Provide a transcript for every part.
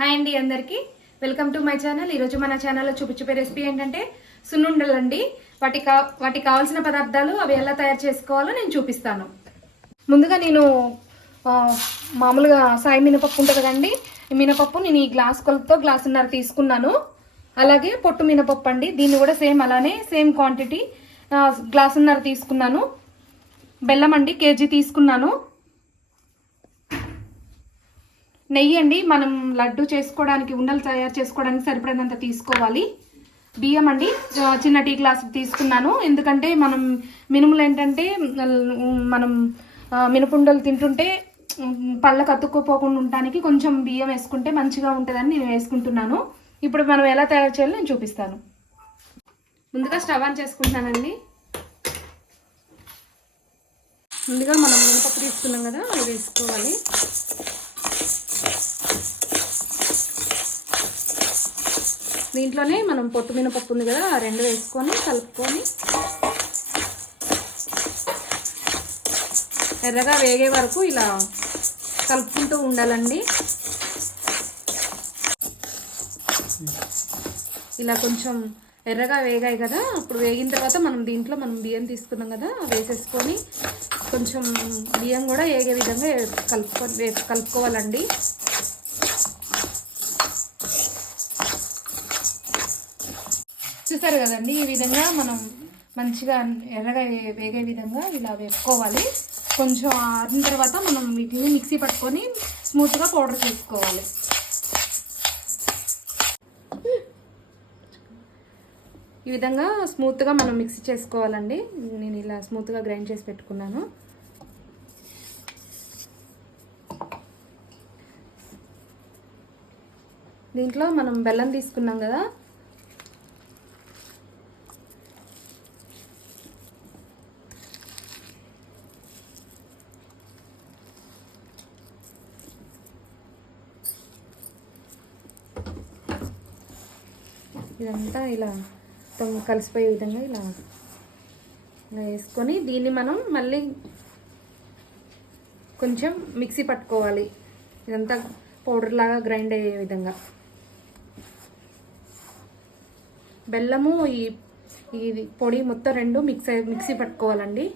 Hi అండి అందరికీ welcome to my channel. ఈరోజు మన ఛానల్లో చూపించే రెసిపీ ఏంటంటే సున్నుండలు అండి. వాటికి కావాల్సిన పదార్థాలు అవి ఎలా తయారు చేసుకోవాలో నేను చూపిస్తాను. ముందుగా నేను మామూలుగా సాయి మినపప్పు ఉంటుంది కదండి, ఈ మినపప్పు నేను ఈ గ్లాస్ కొలతతో గ్లాసున్నర తీసుకున్నాను. అలాగే పొట్టు మినపప్పు అండి, దీన్ని కూడా సేమ్ క్వాంటిటీ గ్లాసున్నర తీసుకున్నాను. బెల్లం అండి కేజీ తీసుకున్నాను. నెయ్యి అండి, మనం లడ్డు చేసుకోవడానికి ఉండలు తయారు చేసుకోవడానికి సరిపడినంత తీసుకోవాలి. బియ్యం అండి చిన్న టీ గ్లాస్ తీసుకున్నాను. ఎందుకంటే మనం మినుములు ఏంటంటే మనం మినపుండలు తింటుంటే పళ్ళకు అతుక్కుపోకుండా ఉండడానికి కొంచెం బియ్యం వేసుకుంటే మంచిగా ఉంటుందని నేను వేసుకుంటున్నాను. ఇప్పుడు మనం ఎలా తయారు చేయాలో నేను చూపిస్తాను. ముందుగా స్టవ్ ఆన్ చేసుకుంటున్నానండి. ముందుగా మనం మినపప్పు తీసుకున్నాం కదా, అవి వేసుకోవాలి. దీంట్లోనే మనం పొట్టు మినపప్పు ఉంది కదా, ఆ రెండు వేసుకొని కలుపుకొని ఎర్రగా వేగే వరకు ఇలా కలుపుకుంటూ ఉండాలండి. ఇలా కొంచెం ఎర్రగా వేగాయి కదా, అప్పుడు వేగిన తర్వాత మనం బియ్యం తీసుకున్నాం కదా వేసేసుకొని కొంచెం బియ్యం కూడా వేగే విధంగా కలుపుకోవాలండి. చూసారు కదండి, ఈ విధంగా మనం మంచిగా ఎర్రగా వేగే విధంగా ఇలా వేపుకోవాలి. కొంచెం ఆరిన తర్వాత మనం వీటిని మిక్సీ పట్టుకొని స్మూత్గా పౌడర్ చేసుకోవాలి. ఈ విధంగా స్మూత్గా మనం మిక్సీ చేసుకోవాలండి. నేను ఇలా స్మూత్గా గ్రైండ్ చేసి పెట్టుకున్నాను. దీంట్లో మనం బెల్లం తీసుకున్నాం కదా, ఇదంతా ఇలా కలిసిపోయే విధంగా ఇలా వేసుకొని దీన్ని మనం మళ్ళీ కొంచెం మిక్సీ పట్టుకోవాలి. ఇదంతా పౌడర్ లాగా గ్రైండ్ అయ్యే విధంగా బెల్లము ఈ పొడి మొత్తం రెండు మిక్సీ పట్టుకోవాలండి.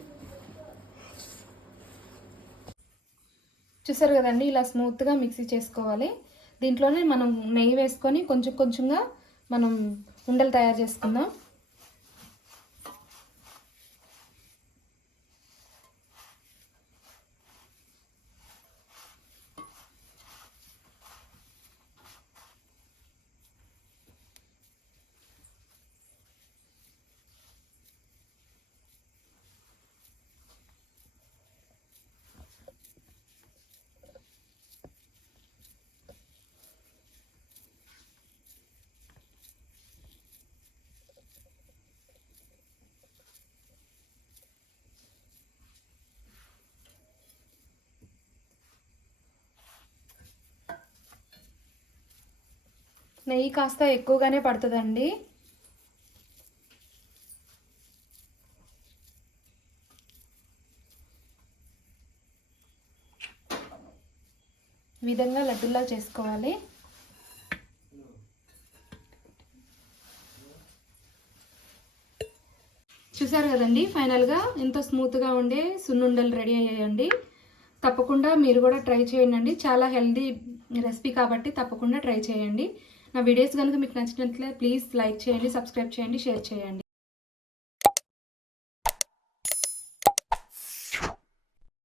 చూసారు కదండి, ఇలా స్మూత్గా మిక్సీ చేసుకోవాలి. దీంట్లోనే మనం నెయ్యి వేసుకొని కొంచెంగా మనం ఉండలు తయారు చేసుకుందాం. నెయ్యి కాస్త ఎక్కువగానే పడుతుందండి. ఈ విధంగా లడ్డూలా చేసుకోవాలి. చూసారు కదండి, ఫైనల్గా ఎంతో స్మూత్గా ఉండే సున్నుండలు రెడీ అయ్యాయండి. తప్పకుండా మీరు కూడా ట్రై చేయండి. చాలా హెల్దీ రెసిపీ కాబట్టి తప్పకుండా ట్రై చేయండి. నా వీడియోస్ కనుక మీకు నచ్చినట్లయితే ప్లీజ్ లైక్ చేయండి, సబ్స్క్రైబ్ చేయండి, షేర్ చేయండి.